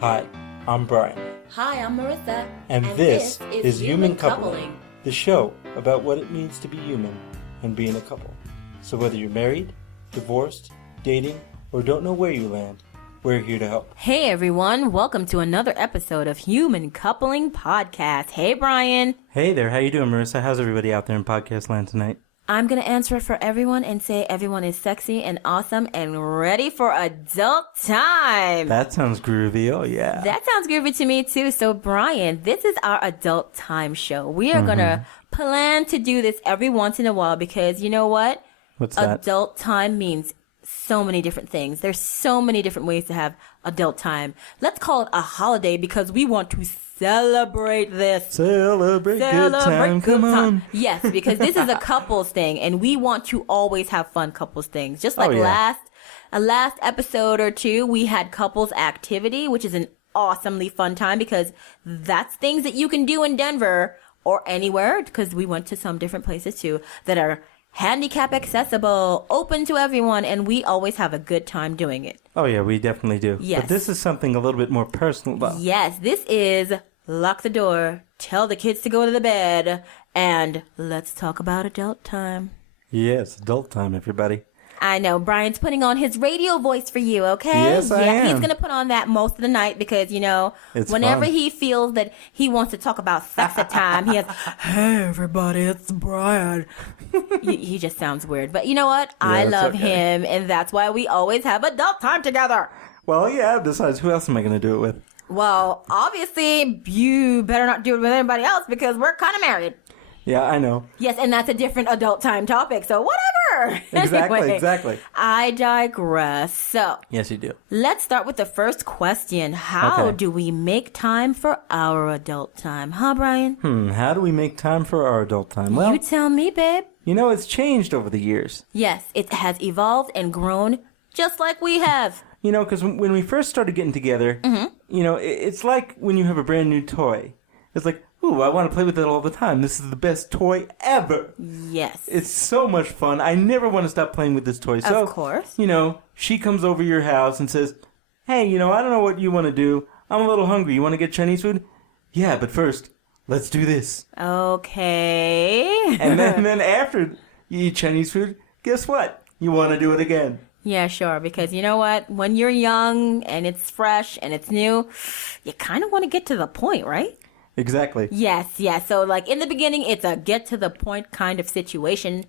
Hi, I'm Brian. Hi, I'm Merisa. And this is Human Coupling, the show about what it means to be human and being a couple. So whether you're married, divorced, dating, or don't know where you land, we're here to help. Hey everyone, welcome to another episode of Human Coupling Podcast. Hey Brian. Hey there, how you doing, Marissa? How's everybody out there in podcast land tonight? I'm going to answer for everyone and say everyone is sexy and awesome and ready for adult time. That sounds groovy, oh yeah. That sounds groovy to me too. So Brian, this is our adult time show. We are going to plan to do this every once in a while because you know what? What's that? Adult time means so many different things. There's so many different ways to have adult time. Let's call it a holiday because we want to celebrate this. Celebrate good time, come on. Yes, because this is a couples thing, and we want to always have fun couples things. Just like last episode or two, we had couples activity, which is an awesomely fun time because that's things that you can do in Denver or anywhere, because we went to some different places too, that are handicap accessible, open to everyone, and we always have a good time doing it. Oh yeah, we definitely do. Yes. But this is something a little bit more personal though. Yes, this is lock the door, tell the kids to go to the bed, and let's talk about adult time. Yes, adult time, everybody. I know, Brian's putting on his radio voice for you, okay? Yes, I am. He's going to put on that most of the night because, you know, It's whenever fun. he feels that he wants to talk about sex at time, he has, hey, everybody, it's Brian. he just sounds weird. But you know what? I that's love okay. him, and that's why we always have adult time together. Well, yeah, besides, who else am I going to do it with? Well, obviously, you better not do it with anybody else because we're kind of married. Yeah, I know. Yes, and that's a different adult time topic, so whatever. Exactly, Anyway, exactly. I digress. So, Yes, you do. let's start with the first question. How Okay. do we make time for our adult time? Huh, Brian? How do we make time for our adult time? Well, You tell me, babe. it's changed over the years. Yes, it has evolved and grown just like we have. Because when we first started getting together, it's like when you have a brand new toy. It's like, ooh, I want to play with it all the time. This is the best toy ever. Yes. It's so much fun. I never want to stop playing with this toy. So, Of course. she comes over your house and says, hey, I don't know what you want to do. I'm a little hungry. You want to get Chinese food? Yeah, but first, let's do this. Okay. And then after you eat Chinese food, guess what? You want to do it again. Yeah, sure. Because you know what? When you're young and it's fresh and it's new, you kind of want to get to the point, right? Exactly. Yes. So, like, in the beginning, it's a get-to-the-point kind of situation.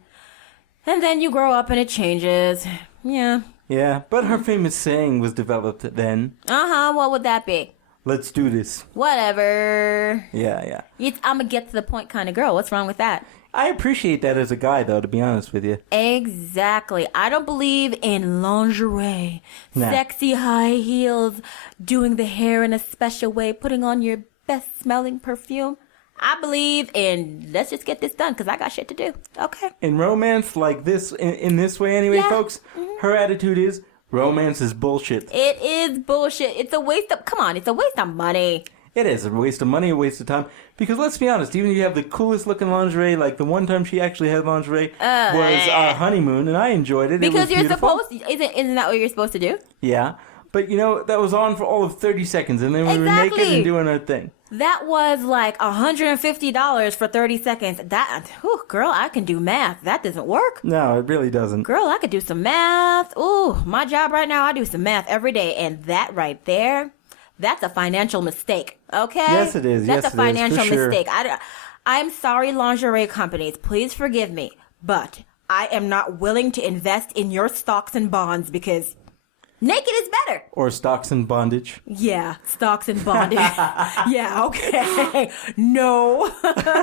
And then you grow up and it changes. Yeah. Yeah, but her famous saying was developed then. Uh-huh. What would that be? Let's do this. Whatever. Yeah. I'm a get-to-the-point kind of girl. What's wrong with that? I appreciate that as a guy, though, to be honest with you. Exactly. I don't believe in lingerie, Nah. sexy high heels, doing the hair in a special way, putting on your best-smelling perfume. I believe in let's just get this done because I got shit to do. Okay. In romance like this, in this way anyway, Yeah. folks, her attitude is, romance is bullshit. It is bullshit. It's a waste of, come on, it's a waste of money. It is a waste of money, a waste of time. Because let's be honest, even if you have the coolest looking lingerie, like the one time she actually had lingerie was our honeymoon, and I enjoyed it. Because it was you're beautiful. isn't that what you're supposed to do? Yeah. But, that was on for all of 30 seconds, and then we were Exactly. naked and doing our thing. That was like $150 for 30 seconds. Girl, I can do math. That doesn't work. No, it really doesn't. Girl, I could do some math. Ooh, my job right now, I do some math every day. And that right there, that's a financial mistake. Okay? Yes, it is. That's Yes, a it is, for financial sure. mistake. I'm sorry, lingerie companies. Please forgive me. But I am not willing to invest in your stocks and bonds because naked is better. Or stocks and bondage. Yeah, stocks and bondage. Yeah, okay. No.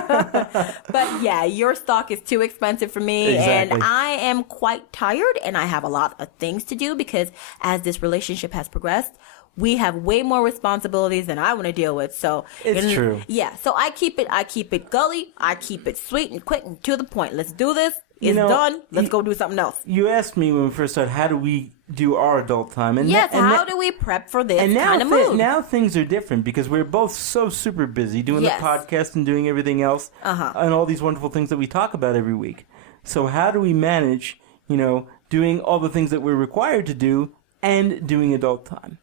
But yeah, your stock is too expensive for me. Exactly. And I am quite tired and I have a lot of things to do because as this relationship has progressed, we have way more responsibilities than I want to deal with. So It's true. Yeah. So I keep it gully. I keep it sweet and quick and to the point. Let's do this. It's done. Let's go do something else. You asked me when we first started, how do we do our adult time? And Yes, how do we prep for this And kind of mood? now things are different because we're both so super busy doing Yes. the podcast and doing everything else and all these wonderful things that we talk about every week. So how do we manage, doing all the things that we're required to do and doing adult time?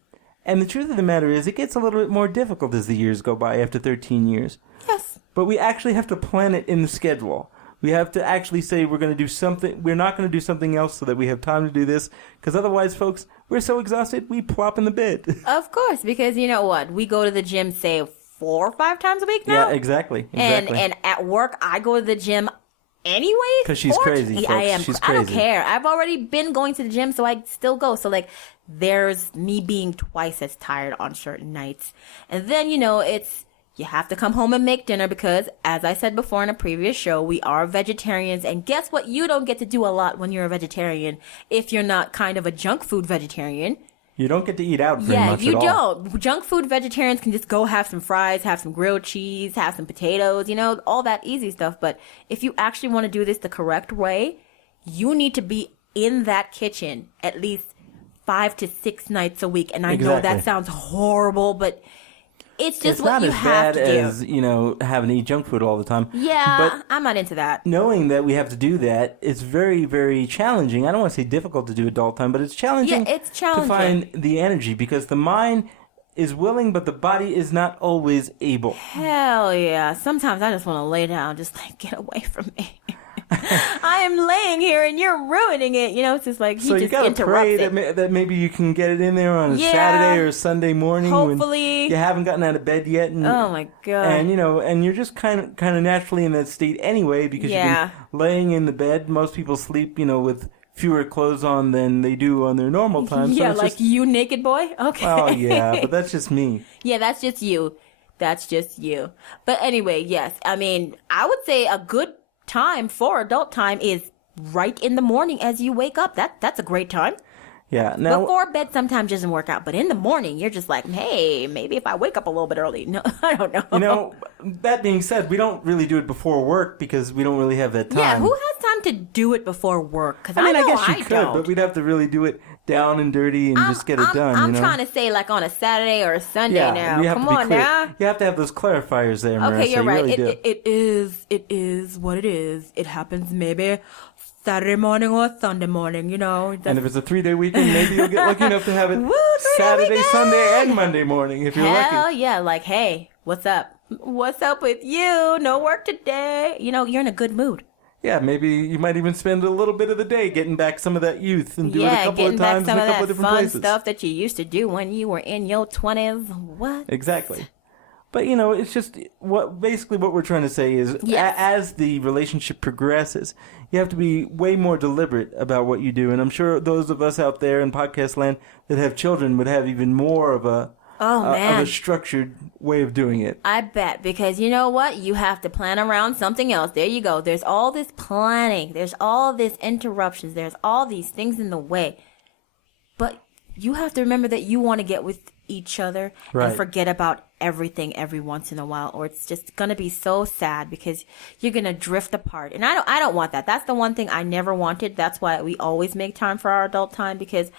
And the truth of the matter is, it gets a little bit more difficult as the years go by after 13 years. Yes. But we actually have to plan it in the schedule. We have to actually say we're going to do something. We're not going to do something else so that we have time to do this. Because otherwise, folks, we're so exhausted, we plop in the bed. Of course, because you know what? We go to the gym, say, 4 or 5 times a week now. Yeah, exactly. And at work, I go to the gym anyway. Because she's crazy, folks. I am. She's crazy. I don't care. I've already been going to the gym, so I still go. So, like, there's me being twice as tired on certain nights. And then, you know, you have to come home and make dinner because, as I said before in a previous show, we are vegetarians. And guess what? You don't get to do a lot when you're a vegetarian if you're not kind of a junk food vegetarian. You don't get to eat out very much at all. Yeah, you don't. Junk food vegetarians can just go have some fries, have some grilled cheese, have some potatoes, you know, all that easy stuff. But if you actually want to do this the correct way, you need to be in that kitchen at least 5 to 6 nights a week. And I know that sounds horrible, but it's just what you have to do. It's not as bad as, you know, having to eat junk food all the time. Yeah, but I'm not into that. Knowing that we have to do that, it's very, very challenging. I don't want to say difficult to do adult time, but it's challenging, to find the energy because the mind is willing, but the body is not always able. Hell yeah. Sometimes I just want to lay down, just like, get away from me. I am laying here and you're ruining it. You know, it's just like, so you gotta pray that maybe you can get it in there on a Saturday or a Sunday morning. Hopefully. When you haven't gotten out of bed yet. And, oh my God. And, you know, and you're just kind of naturally in that state anyway because you've been laying in the bed. Most people sleep, you know, with fewer clothes on than they do on their normal time. Yeah, so like you naked boy? Okay. Oh, yeah, but that's just me. Yeah, that's just you. That's just you. But anyway, yes. I mean, I would say a good time for adult time is right in the morning as you wake up. That's a great time. Yeah. Now, before bed sometimes doesn't work out, but in the morning you're just like, hey, maybe if I wake up a little bit early. No, I don't know. You know, that being said, we don't really do it before work because we don't really have that time. Yeah, who has time to do it before work? Because I guess you could, but we'd have to really do it down and dirty and just get it done. I'm trying to say like on a Saturday or a Sunday now. Come on now. You have to have those clarifiers there, Marissa. Okay, you're right. Really it is what it is. It happens maybe Saturday morning or Sunday morning, you know. And if it's a 3-day weekend, maybe you'll get lucky enough to have it Saturday, Sunday, and Monday morning if you're lucky. Hell yeah, like, hey, what's up? What's up with you? No work today. You know, you're in a good mood. Yeah, maybe you might even spend a little bit of the day getting back some of that youth and do it a couple of times in a couple of different places. Fun stuff that you used to do when you were in your 20s. What? Exactly. But, you know, it's just basically what we're trying to say is as the relationship progresses, you have to be way more deliberate about what you do. And I'm sure those of us out there in podcast land that have children would have even more of a structured way of doing it. I bet, because you know what? You have to plan around something else. There you go. There's all this planning. There's all this interruptions. There's all these things in the way. But you have to remember that you want to get with each other and forget about everything every once in a while, or it's just going to be so sad because you're going to drift apart. And I don't want that. That's the one thing I never wanted. That's why we always make time for our adult time, because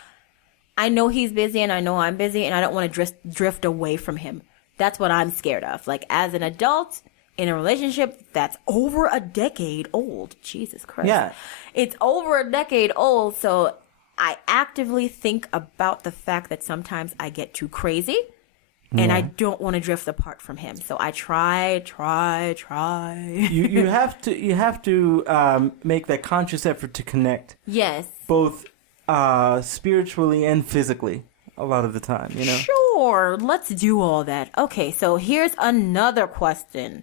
I know he's busy and I know I'm busy and I don't want to drift away from him. That's what I'm scared of. Like, as an adult in a relationship that's over a decade old, Jesus Christ. Yeah. It's over a decade old, so I actively think about the fact that sometimes I get too crazy and I don't want to drift apart from him. So I try. You have to make that conscious effort to connect. Yes. Both spiritually and physically a lot of the time, you know? Sure. Let's do all that. Okay, so here's another question.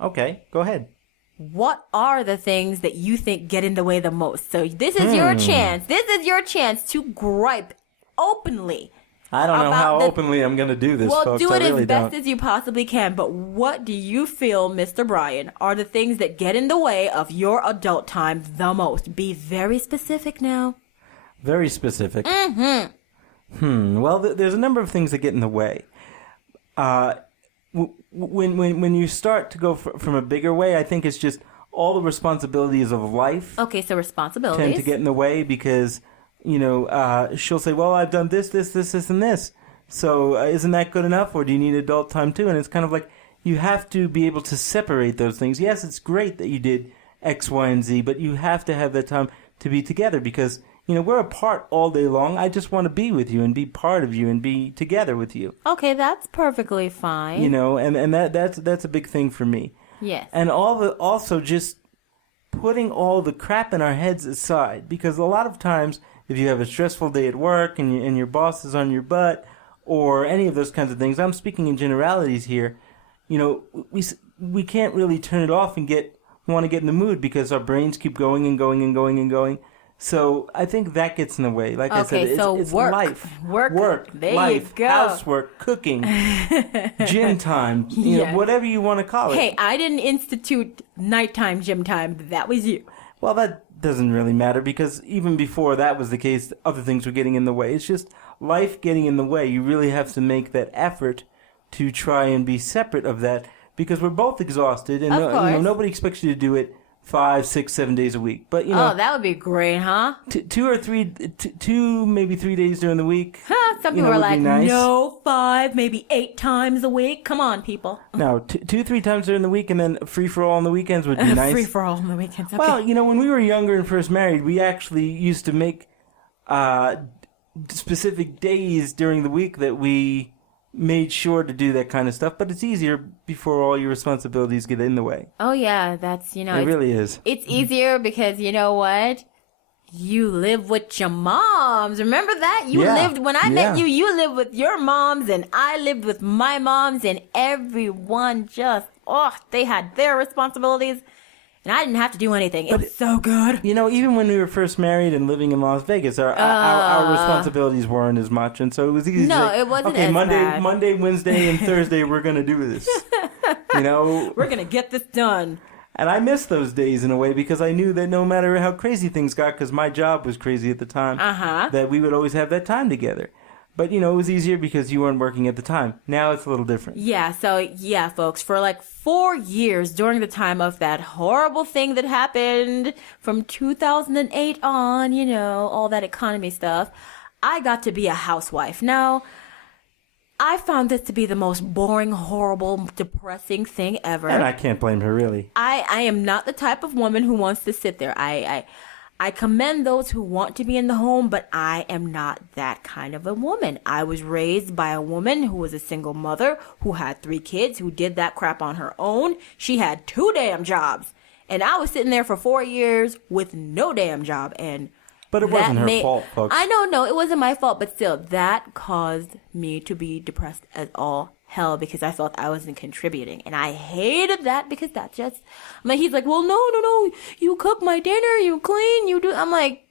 Okay, go ahead. What are the things that you think get in the way the most? So this is your chance. This is your chance to gripe openly. I don't know how openly I'm going to do this, well, folks. do it as best as you possibly can. But what do you feel, Mr. Brian, are the things that get in the way of your adult time the most? Be very specific now. Very specific. Well, there's a number of things that get in the way. When you start to go from a bigger way, I think it's just all the responsibilities of life. Okay, so responsibilities tend to get in the way because, you know, she'll say, well, I've done this, and this. So isn't that good enough? Or do you need adult time too? And it's kind of like you have to be able to separate those things. Yes, it's great that you did X, Y, and Z, but you have to have that time to be together because, we're apart all day long. I just want to be with you and be part of you and be together with you. Okay, that's perfectly fine. And that's a big thing for me. Yes. And also just putting all the crap in our heads aside, because a lot of times if you have a stressful day at work and your boss is on your butt or any of those kinds of things, I'm speaking in generalities here, we can't really turn it off and want to get in the mood because our brains keep going and going and going and going. So I think that gets in the way. Like I said, it's work. life. Work. There life, you go. Housework, cooking, gym time, whatever you want to call it. Hey, I didn't institute nighttime gym time. That was you. Well, that doesn't really matter because even before that was the case, other things were getting in the way. It's just life getting in the way. You really have to make that effort to try and be separate of that because we're both exhausted and nobody expects you to do it 5, 6, 7 days a week. But that would be great, huh? two, maybe 3 days during the week. Some people are like, nice. No, 5, maybe 8 times a week. Come on, people. No, 2, 3 times during the week, and then free for all on the weekends would be nice. Free for all on the weekends. Okay. Well, when we were younger and first married, we actually used to make specific days during the week that we made sure to do that kind of stuff, but it's easier before all your responsibilities get in the way. Oh yeah, that's it really is. It's easier because you know what? You live with your moms. Remember that? When I met you, you lived with your moms and I lived with my moms and everyone they had their responsibilities. And I didn't have to do anything. It was so good. Even when we were first married and living in Las Vegas, our responsibilities weren't as much. And so it was easy to say, it wasn't okay, as bad. Monday, Wednesday, and Thursday, we're going to do this. We're going to get this done. And I missed those days in a way because I knew that no matter how crazy things got, because my job was crazy at the time, that we would always have that time together. But, it was easier because you weren't working at the time. Now it's a little different. Yeah, so, folks, for like 4 years during the time of that horrible thing that happened from 2008 on, all that economy stuff, I got to be a housewife. Now, I found this to be the most boring, horrible, depressing thing ever. And I can't blame her, really. I am not the type of woman who wants to sit there. I commend those who want to be in the home, but I am not that kind of a woman. I was raised by a woman who was a single mother, who had 3 kids, who did that crap on her own. She had 2 damn jobs. And I was sitting there for 4 years with no damn job. But it wasn't her fault, folks. I know, no, it wasn't my fault. But still, that caused me to be depressed as all hell because I felt I wasn't contributing. And I hated that because that just... he's like, well, no. You cook my dinner, you clean, you do... I'm like,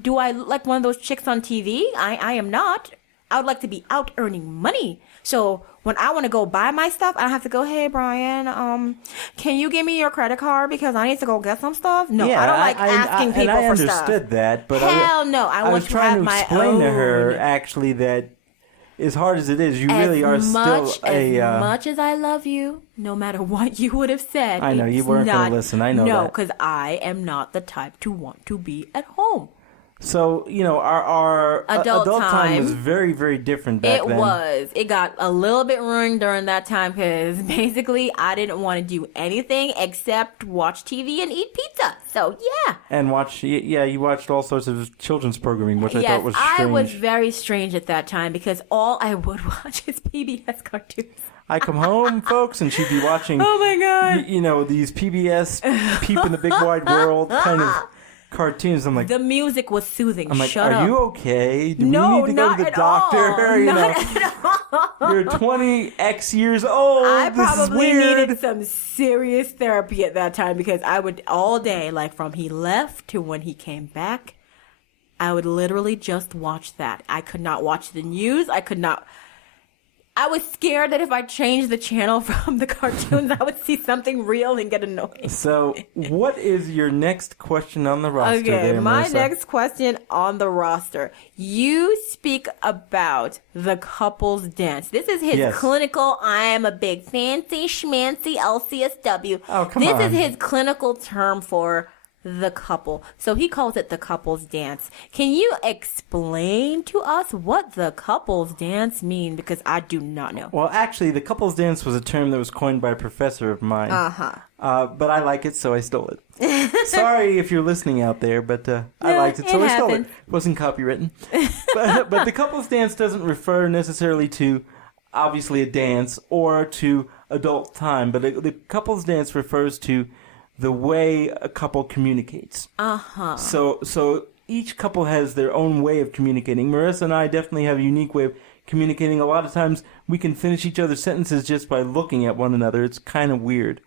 do I look like one of those chicks on TV? I am not. I would like to be out earning money. So when I want to go buy my stuff, I don't have to go, hey, Brian, can you give me your credit card because I need to go get some stuff? No, I don't like asking people for stuff. I understood that, but hell no. I want to have my own. I was trying to explain to her, actually, that as hard as it is, you really are still a... As much as I love you, no matter what you would have said... I know, you weren't going to listen. I know that. No, because I am not the type to want to be at home. So, our adult time was very, very different back then. It was. It got a little bit ruined during that time because basically I didn't want to do anything except watch TV and eat pizza. So, yeah. And you watched all sorts of children's programming, which I thought was strange. I was very strange at that time because all I would watch is PBS cartoons. I come home, folks, and she'd be watching, oh my God, these PBS Peep in the Big Wide World kind of cartoons. I'm like, the music was soothing. I'm like, Shut up. Are you okay? Do no, we need to go to the doctor? Not at all. You're 20x years old. I this probably is weird. needed some serious therapy at that time because I would all day, like from he left to when he came back, I would literally just watch that. I could not watch the news. I was scared that if I changed the channel from the cartoons, I would see something real and get annoyed. So, what is your next question on the roster? Okay, my next question on the roster. You speak about the couples dance. This is his clinical, I am a big fancy schmancy LCSW. Oh, come on. This is his clinical term for the couple. So he calls it the couples dance. Can you explain to us what the couples dance mean? Because I do not know. Well, actually, the couples dance was a term that was coined by a professor of mine. But I like it, so I stole it. Sorry if you're listening out there, but I liked it, so I stole it. It wasn't copywritten. But the couples dance doesn't refer necessarily to, obviously, a dance or to adult time, but the couples dance refers to the way a couple communicates. So each couple has their own way of communicating. Marissa and I definitely have a unique way of communicating. A lot of times we can finish each other's sentences just by looking at one another. It's kind of weird.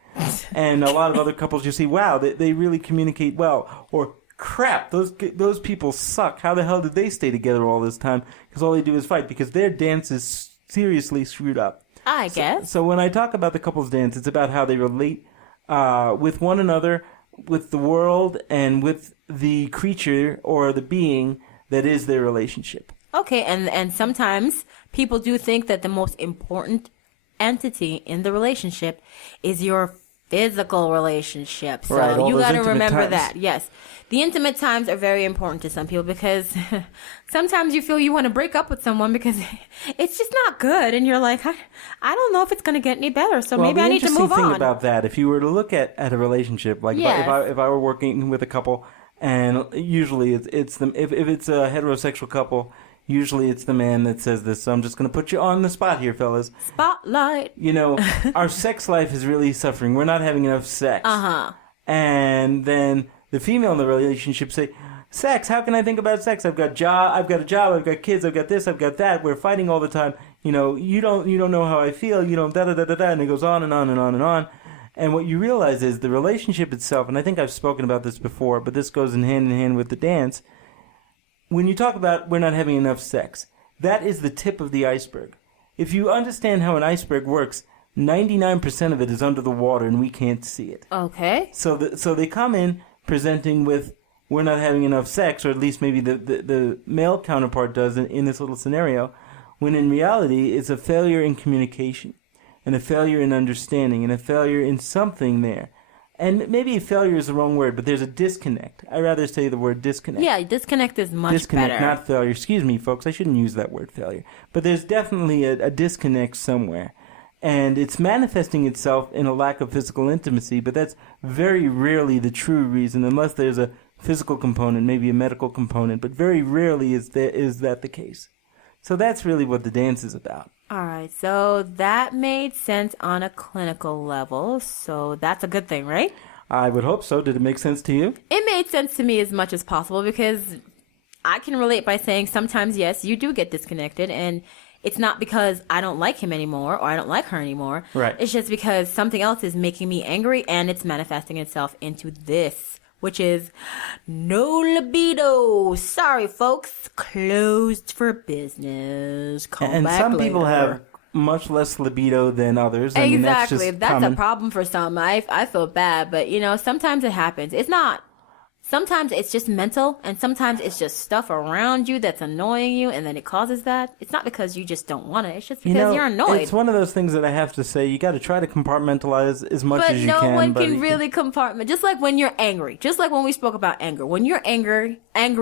And a lot of other couples, you see, wow, they really communicate well. Or, crap, those people suck. How the hell did they stay together all this time? Because all they do is fight. Because their dance is seriously screwed up. I guess. So when I talk about the couples dance, it's about how they relate with one another, with the world, and with the creature or the being that is their relationship. Okay, and sometimes people do think that the most important entity in the relationship is your physical relationship. So right, you got to remember times. that. Yes. The intimate times are very important to some people because sometimes you feel you want to break up with someone because it's just not good. And you're like, I don't know if it's going to get any better. So maybe I need to move on. The interesting thing about that, if you were to look at a relationship, like yes. if I were working with a couple, and usually if it's a heterosexual couple, usually it's the man that says this. So I'm just going to put you on the spot here, fellas. Spotlight. You know, our sex life is really suffering. We're not having enough sex. And then the female in the relationship say, sex, how can I think about sex? I've got a job, I've got kids, I've got this, I've got that. We're fighting all the time. You know, you don't know how I feel, you know, da-da-da-da-da, and it goes on and on and on and on. And what you realize is the relationship itself, and I think I've spoken about this before, but this goes in hand with the dance. When you talk about we're not having enough sex, that is the tip of the iceberg. If you understand how an iceberg works, 99% of it is under the water and we can't see it. Okay. So they come in presenting with we're not having enough sex, or at least maybe the male counterpart does in this little scenario, when in reality it's a failure in communication and a failure in understanding and a failure in something there. And maybe failure is the wrong word, but there's a disconnect. I'd rather say the word disconnect. Yeah, disconnect is much disconnect, better. Not failure. Excuse me, folks. I shouldn't use that word failure. But there's definitely a disconnect somewhere. And it's manifesting itself in a lack of physical intimacy, but that's very rarely the true reason, unless there's a physical component, maybe a medical component, but very rarely is that the case. So that's really what the dance is about. All right, so that made sense on a clinical level, so that's a good thing, right? I would hope so. Did it make sense to you? It made sense to me as much as possible because I can relate by saying sometimes, yes, you do get disconnected, and it's not because I don't like him anymore or I don't like her anymore. Right. It's just because something else is making me angry, and it's manifesting itself into this, which is no libido. Sorry, folks. Closed for business. Come and back some later. people have much less libido than others. I mean, Exactly. That's common. a problem for some. I feel bad, but you know, sometimes it happens. It's not. Sometimes it's just mental, and sometimes it's just stuff around you that's annoying you, and then it causes that. It's not because you just don't want it. It's just because you're annoyed. It's one of those things that I have to say. You got to try to compartmentalize as much as you can. But no one can really compartment. Just like when you're angry. Just like when we spoke about anger. When you're angry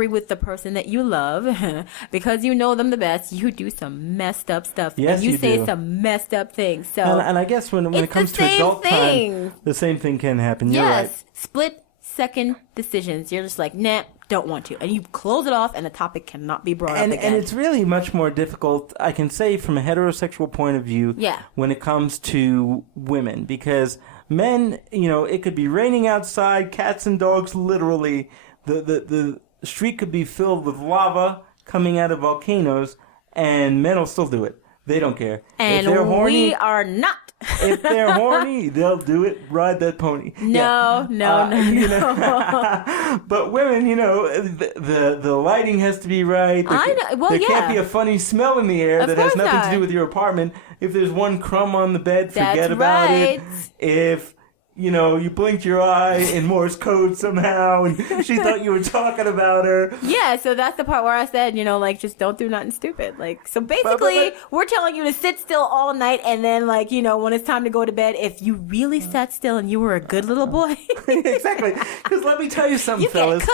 with the person that you love, because you know them the best, you do some messed up stuff. Yes, and you say do. some messed up things. So and I guess when it comes to adult time, the same thing can happen. You're right. Split second decisions. You're just like, nah, don't want to. And you close it off, and the topic cannot be brought up again. And it's really much more difficult, I can say, from a heterosexual point of view, when it comes to women. Because men, you know, it could be raining outside, cats and dogs, literally. The street could be filled with lava coming out of volcanoes, and men will still do it. They don't care. And if they're horny, we are not. If they're horny, they'll do it. Ride that pony. No. You know, but women, you know, the lighting has to be right. There can't be a funny smell in the air that has nothing to do with your apartment. If there's one crumb on the bed, forget about it. If you blinked your eye in Morse code somehow, and she thought you were talking about her. Yeah, so that's the part where I said, just don't do nothing stupid. So basically, we're telling you to sit still all night, and then, when it's time to go to bed, if you really sat still and you were a good little boy. Exactly. Because let me tell you something, fellas. You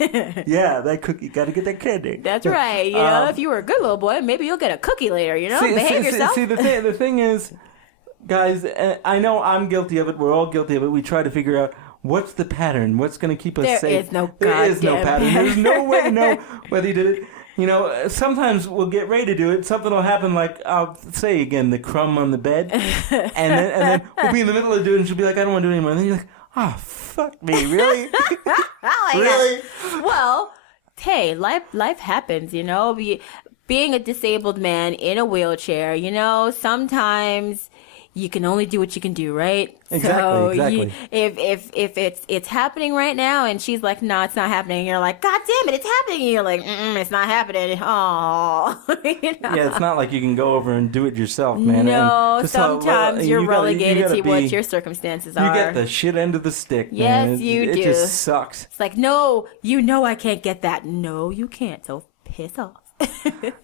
get a cookie. Yeah, that cookie. Got to get that candy. That's right. If you were a good little boy, maybe you'll get a cookie later, Behave yourself. See, the thing is, guys, I know I'm guilty of it. We're all guilty of it. We try to figure out what's the pattern. What's going to keep us safe? There is no pattern. There's no way to know whether you did it. Sometimes we'll get ready to do it. Something will happen, like I'll say again, the crumb on the bed, and then we'll be in the middle of doing it, and she'll be like, I don't want to do it anymore. And then you're like, oh, fuck me, really? Really? Well, hey, life happens. Being a disabled man in a wheelchair, sometimes you can only do what you can do, right? Exactly. If it's happening right now, and she's like, no, it's not happening, and you're like, God damn it, it's happening, and you're like, it's not happening. Oh, Yeah, it's not like you can go over and do it yourself, man. No, sometimes you're relegated to what your circumstances are. You get the shit end of the stick. Yes, man. you do. It just sucks. It's like, no, I can't get that. No, you can't. So piss off.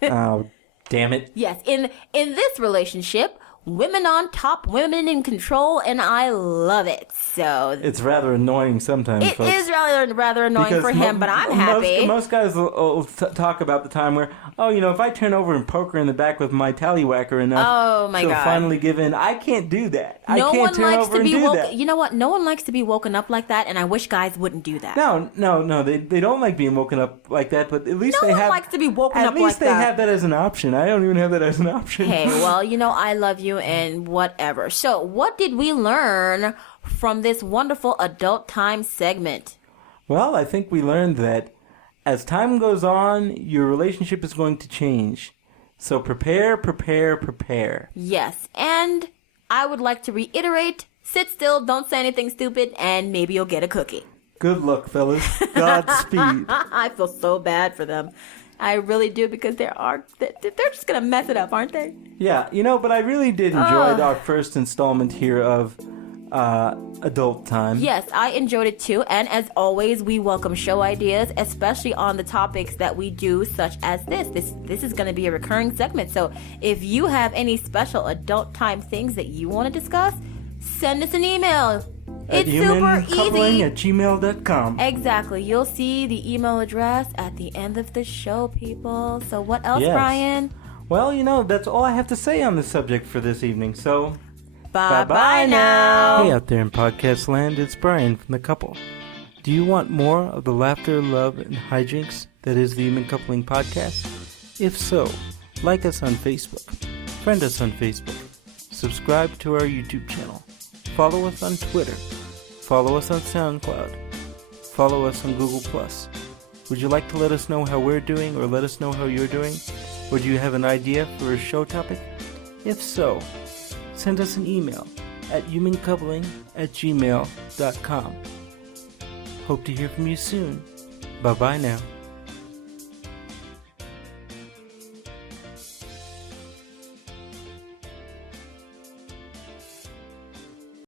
Oh, damn it. Yes, in this relationship, women on top, women in control, and I love it. So it's rather annoying sometimes. It is rather annoying for him, but I'm happy. Most guys will talk about the time where, if I turn over and poke her in the back with my tallywhacker enough, she'll finally give in. I can't do that. I can't turn over and do that. You know what? No one likes to be woken up like that, and I wish guys wouldn't do that. No. They don't like being woken up like that, but at least no one likes to be woken up like that. At least they have that as an option. I don't even have that as an option. Hey, well, I love you and whatever. So, what did we learn from this wonderful adult time segment? Well, I think we learned that as time goes on, your relationship is going to change. So prepare. Yes, and I would like to reiterate, sit still, don't say anything stupid, and maybe you'll get a cookie. Good luck, fellas. Godspeed. I feel so bad for them. I really do, because they're just going to mess it up, aren't they? Yeah, but I really did enjoy our first installment here of Adult Time. Yes, I enjoyed it too, and as always, we welcome show ideas, especially on the topics that we do, such as this. This is going to be a recurring segment, so if you have any special Adult Time things that you want to discuss, send us an email. It's super easy. At gmail.com. Exactly. You'll see the email address at the end of the show, people. So what else, yes. Brian? Well, that's all I have to say on the subject for this evening. So, bye-bye now. Hey, out there in podcast land, it's Brian from The Couple. Do you want more of the laughter, love, and hijinks that is the Human Coupling Podcast? If so, like us on Facebook, friend us on Facebook, subscribe to our YouTube channel, follow us on Twitter, follow us on SoundCloud, follow us on Google+. Would you like to let us know how we're doing, or let us know how you're doing? Or do you have an idea for a show topic? If so, send us an email at humancoupling@gmail.com. Hope to hear from you soon. Bye-bye now.